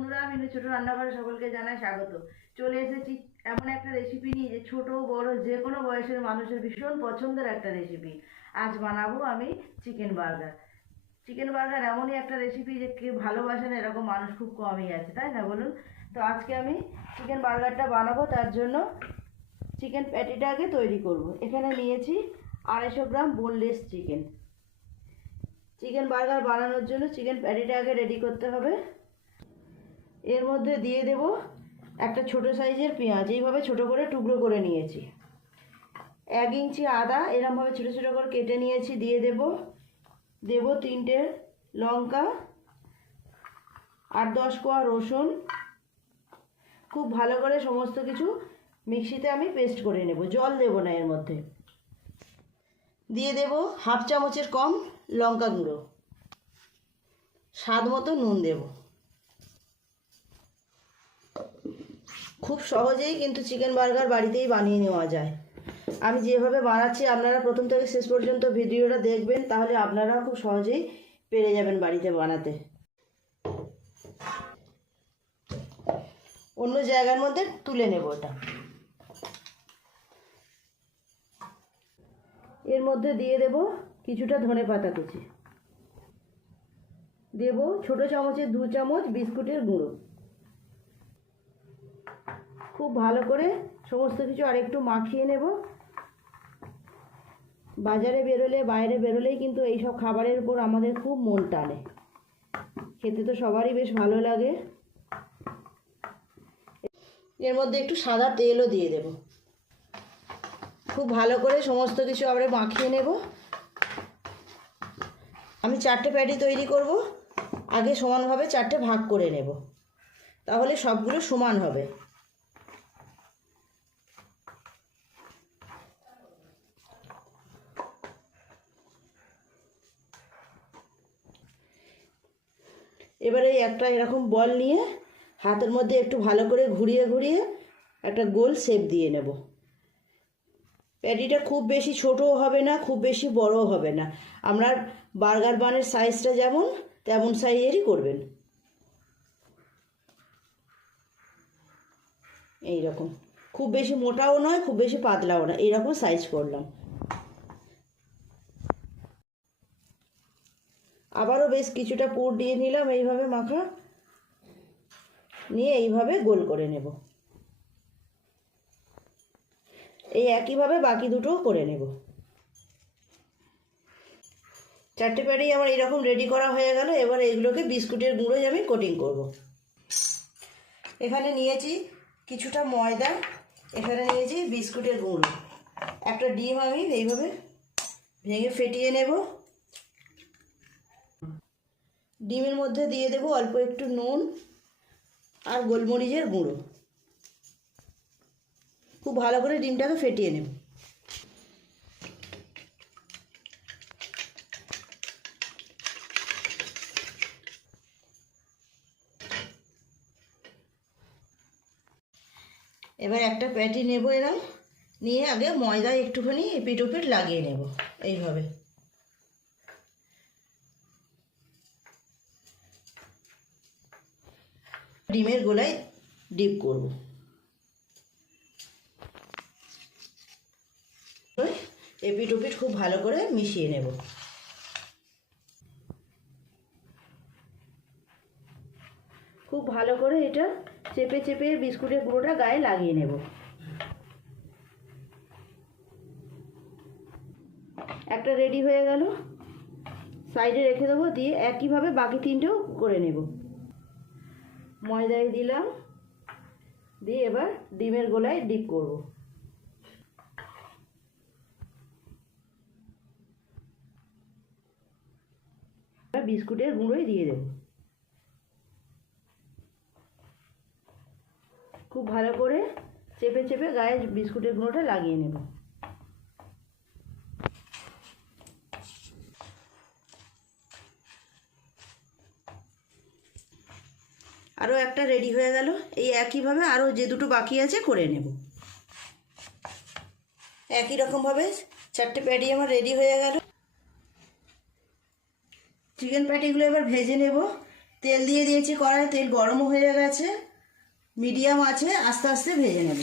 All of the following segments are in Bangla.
বন্ধুরা, আমি ছোট রান্নাঘরে সকলকে জানাই স্বাগত। চলে এসেছি এমন একটা রেসিপি নিয়ে যে ছোট বড় যে কোনো বয়সের মানুষের ভীষণ পছন্দের একটা রেসিপি। আজ বানাবো আমি চিকেন বার্গার। চিকেন বার্গার এমনই একটা রেসিপি যে কেউ ভালোবাসে না এরকম মানুষ খুব কমই আছে, তাই না বলুন? তো আজকে আমি চিকেন বার্গারটা বানাবো, তার জন্য চিকেন প্যাটিটা আগে তৈরি করব। এখানে নিয়েছি 250 গ্রাম বোনলেস চিকেন। চিকেন বার্গার বানানোর জন্য চিকেন প্যাটিটা আগে রেডি করতে হবে। এর মধ্যে দিয়ে দেব একটা ছোট সাইজের পেঁয়াজ, এইভাবে ছোট করে টুকরো করে নিয়েছি। 1 ইঞ্চি আদা এরমভাবে ছোট ছোট করে কেটে নিয়েছি, দিয়ে দেব 3টে লঙ্কা, 8-10 কোয়া রসুন। খুব ভালো করে সমস্ত কিছু মিক্সিতে আমি পেস্ট করে নেব, জল দেব না এর মধ্যে। দিয়ে দেব 1/2 চামচের কম লঙ্কা গুঁড়ো, স্বাদ মতো নুন দেব। খুব সহজেই কিন্তু চিকেন বার্গার বাড়িতেই বানিয়ে নেওয়া যায়। আমি যেভাবে বানাচ্ছি আপনারা প্রথম থেকে শেষ পর্যন্ত ভিডিওটা দেখবেন, তাহলে আপনারাও খুব সহজেই পেরে যাবেন বাড়িতে বানাতে। অন্য জায়গার মধ্যে তুলে নেব ওটা। এর মধ্যে দিয়ে দেব কিছুটা ধনেপাতা কুচি, দেব ছোট চামচের 2 চামচ বিস্কুটের গুঁড়ো। খুব ভালো করে সমস্ত কিছু আরেকটু মাখিয়ে নেব। বাজারে বেরোলে বাইরে বেরোলেই কিন্তু এইসব খাবারের উপর আমাদের খুব মন টানে, খেতে তো সবারই বেশ ভালো লাগে। এর মধ্যে একটু সাদা তেলও দিয়ে দেব। খুব ভালো করে সমস্ত কিছু আবার মাখিয়ে নেব। আমি 4টে প্যাটি তৈরি করব, আগে সমানভাবে 4টে ভাগ করে নেব, তাহলে সবগুলো সমান হবে। এবারে একটা এরকম বল নিয়ে হাতের মধ্যে একটু ভালো করে ঘুরিয়ে ঘুরিয়ে একটা গোল শেপ দিয়ে নেব। প্যাটিটা খুব বেশি ছোটও হবে না, খুব বেশি বড়ও হবে না। আপনার বার্গার বানের সাইজটা যেমন তেমন সাইজেরই করবেন। এই রকম, খুব বেশি মোটাও নয় খুব বেশি পাতলাও না, এইরকম সাইজ করলাম। আবারও বেশ কিছুটা পুর দিয়ে নিলাম, এইভাবে মাখা নিয়ে এইভাবে গোল করে নেব। এই একইভাবে বাকি দুটোও করে নেব। 4টে প্যাটি আমার এরকম রেডি করা হয়ে গেল। এবার এগুলোকে বিস্কুটের গুঁড়োয় আমি কোটিং করব। এখানে নিয়েছি কিছুটা ময়দা, এখানে নিয়েছি বিস্কুটের গুঁড়ো, একটা ডিম আমি এইভাবে ভেঙে ফেটিয়ে নেব। ডিমের মধ্যে দিয়ে দেব অল্প একটু নুন আর গোলমরিচের গুঁড়ো। খুব ভালো করে ডিমটাকে ফেটিয়ে নেব। এবার একটা প্যাটি নেব, এরকম নিয়ে আগে ময়দা একটুখানি এপিট ওপিট লাগিয়ে নেব এইভাবে। ডিমের গোলায় ডিপ করব। এপিট ওপিট খুব ভালো করে মিশিয়ে নেব। খুব ভালো করে এটা চেপে চেপে বিস্কুটের গুঁড়োটা গায়ে লাগিয়ে নেব। একটা রেডি হয়ে গেল, সাইডে রেখে দেবো। দিয়ে একইভাবে বাকি 3টেও করে নেব। ময়দায় দিলাম, দিয়ে এবার ডিমের গোলায় ডিপ করব। বিস্কুটের গুঁড়োই দিয়ে দেব। খুব ভালো করে চেপে চেপে গায়ে বিস্কুটের গুঁড়োটা লাগিয়ে নেব। আরও একটা রেডি হয়ে গেল। এই একইভাবে আরও যে দুটো বাকি আছে করে নেব। একই রকমভাবে 4টে প্যাটি আমার রেডি হয়ে গেল। চিকেন প্যাটিগুলো এবার ভেজে নেব। তেল দিয়ে দিয়েছি কড়াই, তেল গরম হয়ে গেছে, মিডিয়াম আছে, আস্তে আস্তে ভেজে নেব।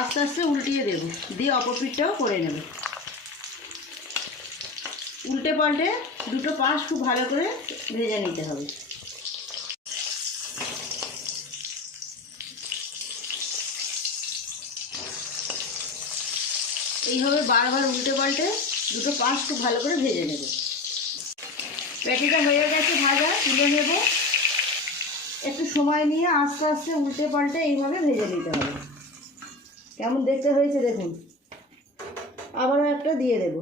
আস্তে আস্তে উল্টিয়ে দেব, দিয়ে অপর পিঠটাও করে নেব। উল্টে পাল্টে দুটো পাশ খুব ভালো করে ভেজে নিতে হবে। এইভাবে বারবার উল্টে পাল্টে দুটো পাশ খুব ভালো করে ভেজে নেব। প্যাটিটা হয়ে গেছে ভাজা, তুলে নেব। একটু সময় নিয়ে আস্তে আস্তে উল্টে পাল্টে এইভাবে ভেজে নিতে হবে। কেমন দেখতে হয়েছে দেখুন। আবারও একটা দিয়ে দেব।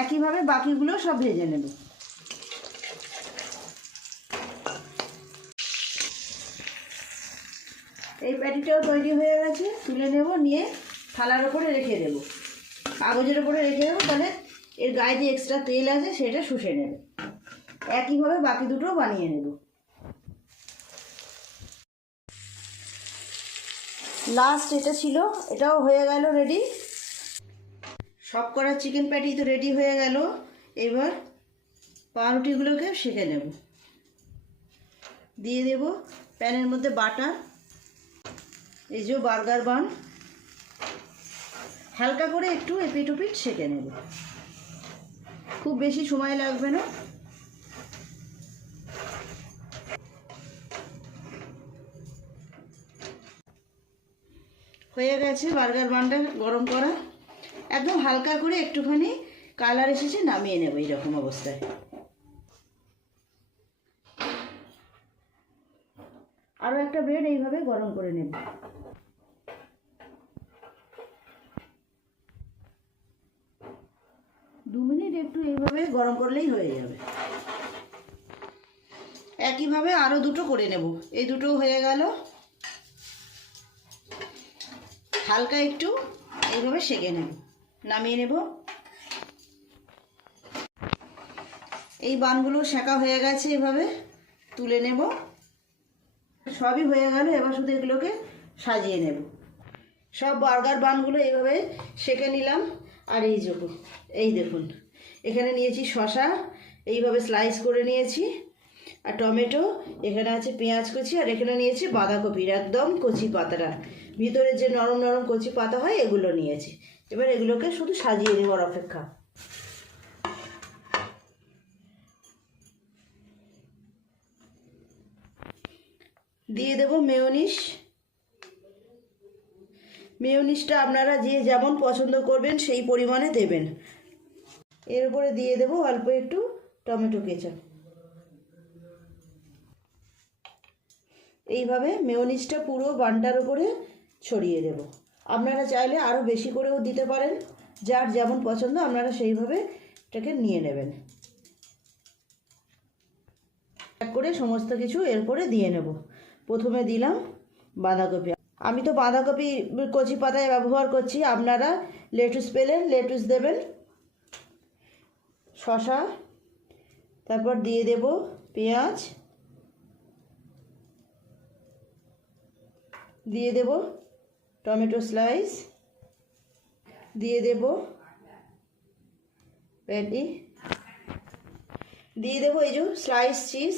একইভাবে বাকিগুলো সব ভেজে নেব। এই প্যাটিটাও তৈরি হয়ে গেছে, তুলে নেব, নিয়ে থালার উপরে রেখে দেব। কাগজের উপরে রেখে দেবো, তাহলে এর গায়ে যে এক্সট্রা তেল আছে সেটা শুষে নেবে। একইভাবে বাকি দুটো বানিয়ে নেব। লাস্ট এটা ছিল, এটাও হয়ে গেল রেডি। সব করা চিকেন প্যাটি তো রেডি হয়ে গেল। এবার পাউরুটিগুলোকে সেঁকে নেব। দিয়ে দেব প্যানের মধ্যে বাটার, এই যে বার্গার বান, হালকা করে একটু এপিট ওপিট সেঁকে নেব। খুব বেশি সময় লাগবে না। হয়ে গেছে বার্গার বানটা গরম করা, একদম হালকা করে একটুখানি কালার এসেছে, নামিয়ে নেব এইরকম অবস্থায়। আরও একটা ব্রেড এইভাবে গরম করে নেব। দু মিনিট একটু এইভাবে গরম করলেই হয়ে যাবে। একইভাবে আরও দুটো করে নেব। এই দুটো হয়ে গেল। হালকা একটু এইভাবে সেঁকে নেব, নামিয়ে নেব। এই বানগুলো সেঁকা হয়ে গেছে, এভাবে তুলে নেব। সবই হয়ে গেল, এবার শুধু এগুলোকে সাজিয়ে নেব। সব বার্গার বানগুলো এইভাবে সেঁকে নিলাম। আর এই দেখুন, এখানে নিয়েছি শসা, এইভাবে স্লাইস করে নিয়েছি, আর টমেটো, এখানে আছে পেঁয়াজ কুচি, আর এখানে নিয়েছি বাঁধাকপির একদম কচি পাতাটা, ভিতরে যে নরম নরম কচি পাতা হয় এগুলো নিয়েছি। এবার এগুলোকে শুধু সাজিয়ে নেওয়ার অপেক্ষা। দিয়ে দেব মেয়োনিজ। মেয়োনিজটা আপনারা যে যেমন পছন্দ করবেন সেই পরিমাণে দেবেন। এর উপরে দিয়ে দেব অল্প একটু টমেটো কেচাপ। এইভাবে মেয়োনিজটা পুরো বানটার উপরে ছড়িয়ে দেব। আপনারা চাইলে আরও বেশি করেও দিতে পারেন, যার যেমন পছন্দ আপনারা সেইভাবে এটাকে নিয়ে নেবেন। এক করে সমস্ত কিছু এরপরে দিয়ে নেব। প্রথমে দিলাম বাঁধাকপি। আমি তো বাঁধাকপি কচি পাতায় ব্যবহার করছি, আপনারা লেটুস পেলে লেটুস দেবেন। শসা, তারপর দিয়ে দেব পেঁয়াজ, দিয়ে দেব টমেটো স্লাইস, দিয়ে দেব প্যাটি, দিয়ে দেব এই যে স্লাইস চিজ।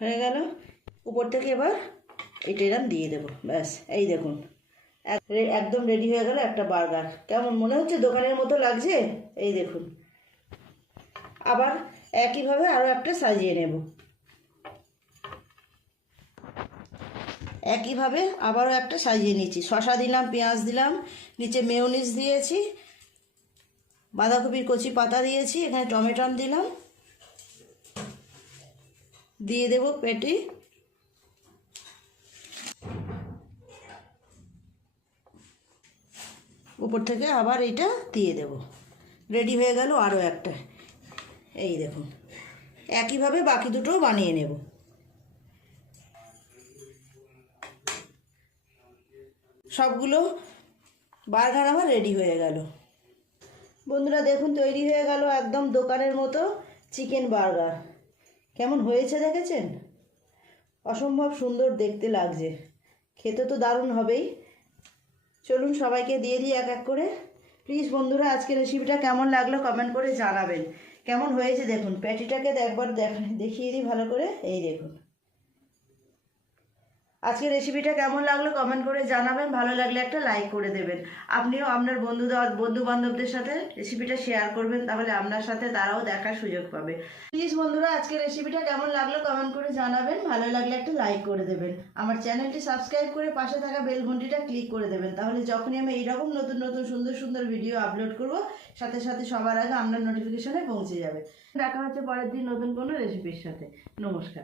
হয়ে গেল। উপর থেকে এবার এটা এরকম দিয়ে দেবো, ব্যাস। এই দেখুন, একদম রেডি হয়ে গেল একটা বার্গার। কেমন মনে হচ্ছে? দোকানের মতো লাগছে। এই দেখুন। আবার একইভাবে আরও একটা সাজিয়ে নেব। একইভাবে আবারও একটা সাজিয়ে নিচ্ছি। শসা দিলাম, পেঁয়াজ দিলাম, নিচে মেয়োনিজ দিয়েছি, বাঁধাকপির কচি পাতা দিয়েছি, এখানে টমেটো দিলাম, দিয়ে দেব পেটি, উপর থেকে আবার এইটা দিয়ে দেব। রেডি হয়ে গেল আরও একটা। এই দেখুন, একইভাবে বাকি দুটোও বানিয়ে নেব। সবগুলো বার্গার আমার রেডি হয়ে গেল। বন্ধুরা দেখুন, তৈরি হয়ে গেল একদম দোকানের মতো চিকেন বার্গার। কেমন হয়েছে দেখেছেন? অসম্ভব সুন্দর দেখতে লাগছে, খেতে তো দারুণ হবেই। চলুন সবাইকে দিয়ে দিই এক এক করে। প্লিজ বন্ধুরা, আজকের রেসিপিটা কেমন লাগলো কমেন্ট করে জানাবেন। কেমন হয়েছে দেখুন, প্যাটিটাকে একবার দেখিয়ে দিই ভালো করে। এই দেখুন, আজকের রেসিপিটা কেমন লাগলো কমেন্ট করে জানাবেন। ভালো লাগলে একটা লাইক করে দেবেন। আপনিও আপনার বন্ধু বান্ধবদের সাথে রেসিপিটা শেয়ার করবেন, তাহলে আপনার সাথে তারাও দেখার সুযোগ পাবে। প্লিজ বন্ধুরা, আজকের রেসিপিটা কেমন লাগলো কমেন্ট করে জানাবেন। ভালো লাগলে একটা লাইক করে দেবেন। আমার চ্যানেলটি সাবস্ক্রাইব করে পাশে থাকা বেল ঘন্টিটা ক্লিক করে দেবেন, তাহলে যখনই আমি এইরকম নতুন নতুন সুন্দর সুন্দর ভিডিও আপলোড করব, সাথে সাথে সবার আগে আপনার নোটিফিকেশনে পৌঁছে যাবে। দেখা হচ্ছে পরের দিন নতুন কোনো রেসিপির সাথে। নমস্কার।